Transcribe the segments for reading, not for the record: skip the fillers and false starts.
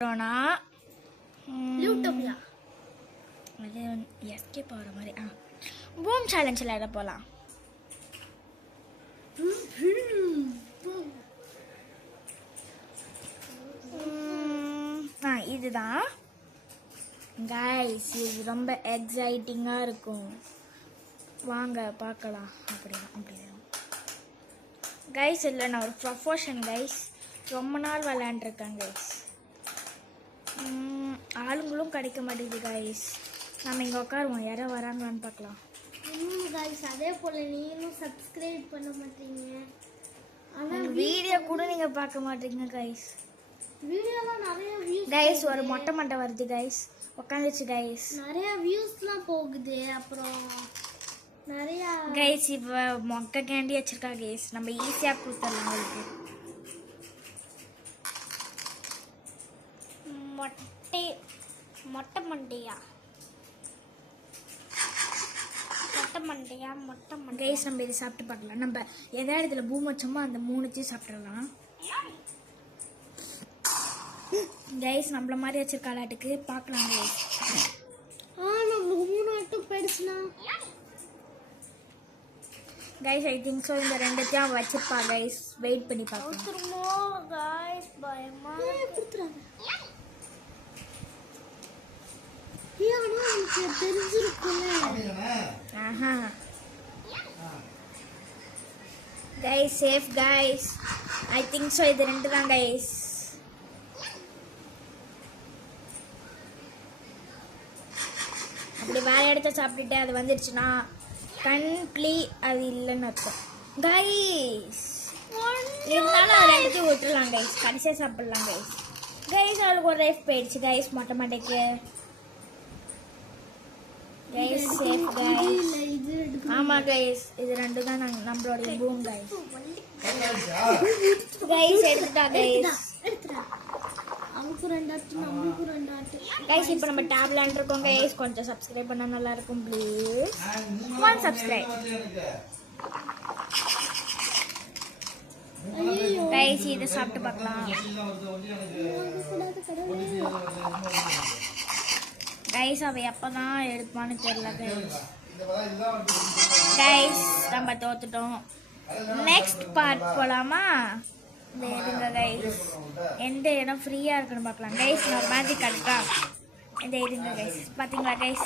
Corona யூடியூப்ல அது escape ஆகிற மாதிரி பூம் சேலஞ்ச் விளையாட போகலாம். இதுதான் கைஸ், இது ரொம்ப எக்ஸைட்டிங்காக இருக்கும். வாங்க பார்க்கலாம். அப்படிதான் கைஸ். இல்லை, நான் ஒரு ப்ரொஃபஷன் கைஸ். ரொம்ப நாள் விளையாண்டுருக்கேன் கைஸ். ஆளுங்களும் கிடைக்க மாட்டேங்குது கைஸ். நம்ம இங்கே உட்காருவோம், யாரோ வராங்களான்னு பார்க்கலாம். கைஸ், அதே போல் நீங்களும் சப்ஸ்கிரைப் பண்ண மாட்டீங்க. ஆனால் வீடியோ கூட நீங்கள் பார்க்க மாட்டீங்க கைஸ். வீடியோலாம் நிறைய வியூஸ் கைஸ், ஒரு மொட்டை மண்டை வருது கைஸ். உட்காந்துச்சு கைஸ். நிறைய வியூஸ்லாம் போகுது. அப்புறம் நிறையா கைஸ் இப்போ மொக்கை கேண்டி வச்சிருக்கா கைஸ். நம்ம ஈஸியாக கொடுத்துடலாம் உங்களுக்கு. மொட்டை மண்டையா கைஸ், நம்ம இதை சாப்பிட்டு பார்க்கலாம். நம்ம எதா இடத்துல பூம் வச்சோமோ அந்த 3 சாப்பிட்றலாம் கைஸ். நம்மள மாதிரி வச்சிருக்காளாட்டுக்கு பார்க்கலாம் கைஸ். நம்ம 3 மட்டும் பெருசுனா கைஸ், ஐ திங்க் ஸோ இந்த 2 வச்சிருப்பா கைஸ். வெயிட் பண்ணி பார்க்கலாம். கைஸ், பயமா கொடுத்துறாங்க. Guys, safe guys. I think so இது 2 தான் கைஸ். அப்படி வேற இடத்த சாப்பிட்டுட்டு அது வந்துடுச்சுன்னா அது இல்லைன்னு அர்த்தம் கைஸ். இருந்தாலும் அது 2 விட்டுடலாம் கைஸ். கடைசியாக சாப்பிடலாம் கைஸ். கைஸ், அவளுக்கு ஒரு லைஃப் போயிடுச்சு கைஸ். மொட்டை மண்டைக்கு கைஸ். Safe guys. ஆமா கைஸ், இது 2 தான் நம்மளோட பூம் கைஸ். கைஸ், எடுத்துட்டா கைஸ். அவங்களுக்கு 2 ஆட்டு, நமக்கு 2 ஆட்டு. கைஸ், இப்போ நம்ம டேப்ல இருக்கோம் கைஸ். கொஞ்சம் சப்ஸ்கிரைப் பண்ணா நல்லா இருக்கும் ப்ளீஸ். 1 subscribe guys. இதை சாப்பிட்டு பார்க்கலாம் கைஸ். அவ எப்பதான் எடுப்பான்னு தெரியல கைஸ். கைஸ், நம்ம தோத்துட்டோம். நெக்ஸ்ட் பார்ட் போலாமா? இந்த இருங்க கைஸ், எந்த இடம் ஃப்ரீயா இருக்குன்னு பார்க்கலாம் கைஸ். நான் மேஜிக் இருக்கா? இந்த இருங்க கைஸ். பாத்தீங்களா கைஸ்,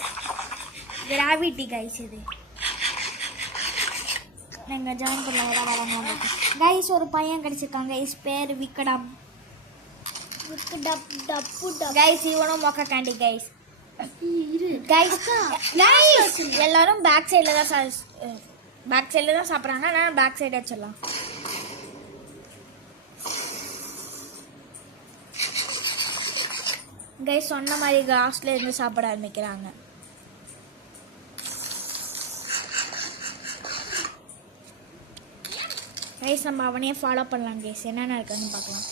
கிராவிட்டி கைஸ். இது நீங்க ஜாயின் பண்ண வராங்க கைஸ். ஒரு பையன் கிடைச்சிருக்காங்க கைஸ். பேர் விக்கடம் கைஸ். இவனும் மொக்க கேண்டி கைஸ். எல்லாரும் பேக் சைடில் தான் சாப்பிட்றாங்க. நான் பேக் சைடு வச்சிடலாம். கைஸ், சொன்ன மாதிரி கிளாஸ்ல இருந்து சாப்பிட ஆரம்பிக்கிறாங்க. கைஸ், நம்ம அவனையே ஃபாலோ பண்ணலாம் கைஸ். என்னென்ன இருக்குன்னு பார்க்கலாம்.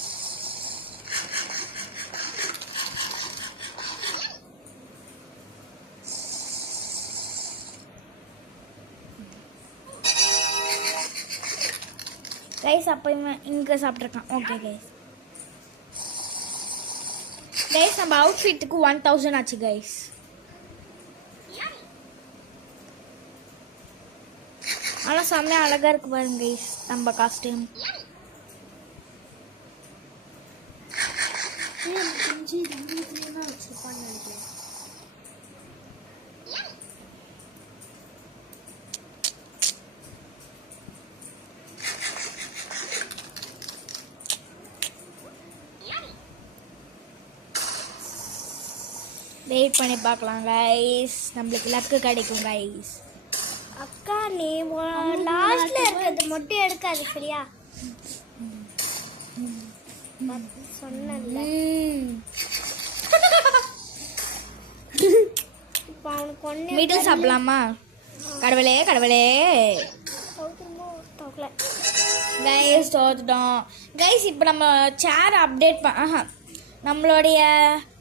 கைஸ், அப்போ இவன் இங்கே சாப்பிட்ருக்கான். Okay guys. கைஸ், நம்ம அவுட்ஃபிட்டுக்கு 1000 ஆச்சு கைஸ். ஆனால் செம்மையாக அழகாக இருக்கு பாருங்க கைஸ் நம்ம காஸ்டியூம். வெயிட் பண்ணி பார்க்கலாம் கைஸ். நம்மளுக்கு லக்கு கிடைக்கும் கைஸ். அக்கா, நீ லாஸ்ட்ல இருக்கிறது மட்டும் எடுக்காது சரியா? சொன்னல. இப்போ அவனுக்கு ஒண்ணே மிடில் சாப்பிடலாமா? கடவுளே கைஸ், தோத்துட்டோம் கைஸ். இப்போ நம்ம சேர் அப்டேட் நம்மளுடைய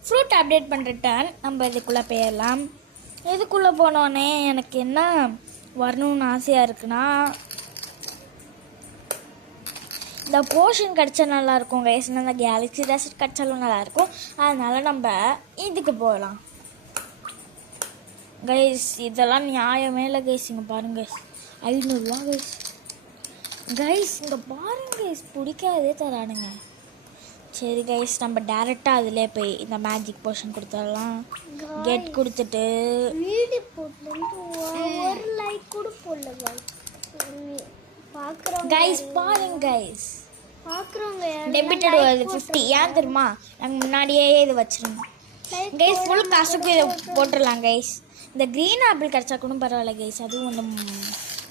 ஃப்ரூட் அப்டேட் பண்ணுற டர்ன். நம்ம இதுக்குள்ளே போயிடலாம். இதுக்குள்ளே போனோடனே எனக்கு என்ன வரணும்னு ஆசையாக இருக்குன்னா, இந்த போர்ஷன் கிடச்சா நல்லாயிருக்கும் கைஸ், இந்த கேலக்ஸி டெசர்ட் கிடச்சாலும் நல்லாயிருக்கும். அதனால் நம்ம இதுக்கு போகலாம் கைஸ். இதெல்லாம் நியாயமே இல்லை கைஸ். இங்கே பாருங்க 500 கைஸ். கைஸ் இங்கே பாருங்க கைஸ், பிடிக்காதே தரானுங்க. சரி கைஸ், நம்ம டேரெக்டாக அதிலே போய் இந்த மேஜிக் போர்ஷன் கொடுத்துடலாம். கெட் கொடுத்துட்டு வீடு போட்டு ஒரு லைக் கூட போடல பார்க்குறோம் கைஸ். பாருங்க கைஸ், பார்க்குறவங்க டெபிட்டட் வருது 50. ஏன் தெரியுமா, நாங்கள் முன்னாடியே இது வச்சுருந்தோம் கைஸ். ஃபுல் காசுக்கு இதை போட்டுடலாம் கைஸ். இந்த க்ரீன் ஆப்பிள் கிடச்சா கூட பரவாயில்ல கைஸ், அதுவும் ஒன்று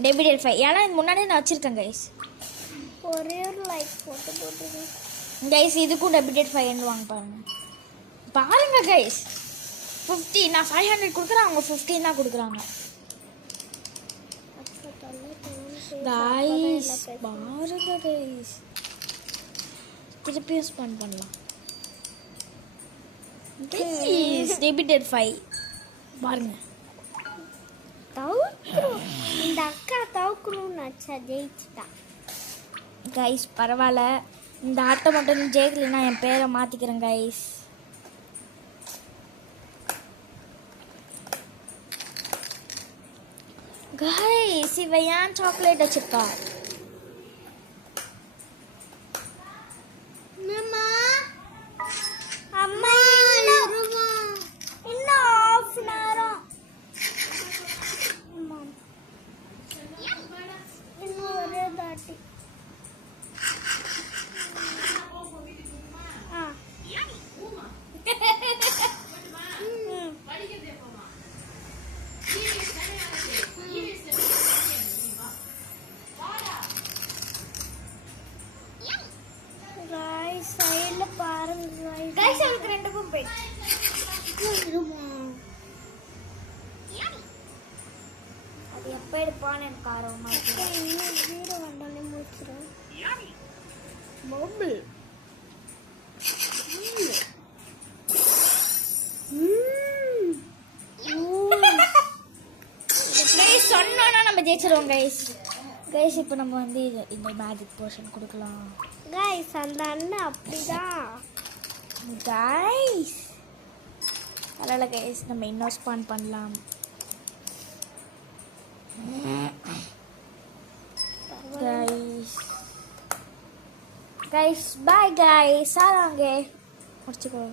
டெபிட்டட் 5. ஏன்னா இது முன்னாடியே நான் வச்சுருக்கேன் கைஸ். ஒரே ஒரு லைக் போட்டு கைஸ் இதுக்கும் டெபிட்டட் 5 வாங்க பாருங்க. பாருங்க கைஸ் 50. நான் 500 கொடுக்குறேன், அவங்க 15 தான் கொடுக்குறாங்க கைஸ். பாருங்க கைஸ், திருப்பியும் ஸ்பெண்ட் பண்ணலாம் கைஸ். டெபிட்டட் 5 பாருங்க. இந்த அக்கா தவுக்கணும்னு ஆச்சா, ஜெயிச்சுட்டா கைஸ். பரவாயில்ல, இந்த ஆட்டை மட்டும் ஜெயிக்கலைன்னா என் பேரை மாற்றிக்கிறேன் கைஸ். கைஸ் இவ ஏன் சாக்லேட் வச்சிருக்கா? அம்மா இன்னும் ஆஃப் நேரம். இன்னும் ஒரே தாட்டி சைடில் பாருங்க கைஸ், அதுக்கு 2 போய் அது எப்போ எடுப்பான்னு எனக்கு ஆர்வமா இருக்கு. வீடு வந்தாலே முடிச்சிடும். பபிள் கைஸ், சொன்னோன்னா நம்ம ஜெயிச்சிருவோம் கைஸ். கைஸ் இப்போ நம்ம வந்து இந்த மேஜிக் போர்ஷன் கொடுக்கலாம் கைஸ். அந்த அண்ணன் அப்படிதான் கைஸ். அதனால் கைஸ் நம்ம இன்னும் ஸ்பான் பண்ணலாம் கைஸ். Guys bye guys. ஆறாங்க முடிச்சுக்கோ.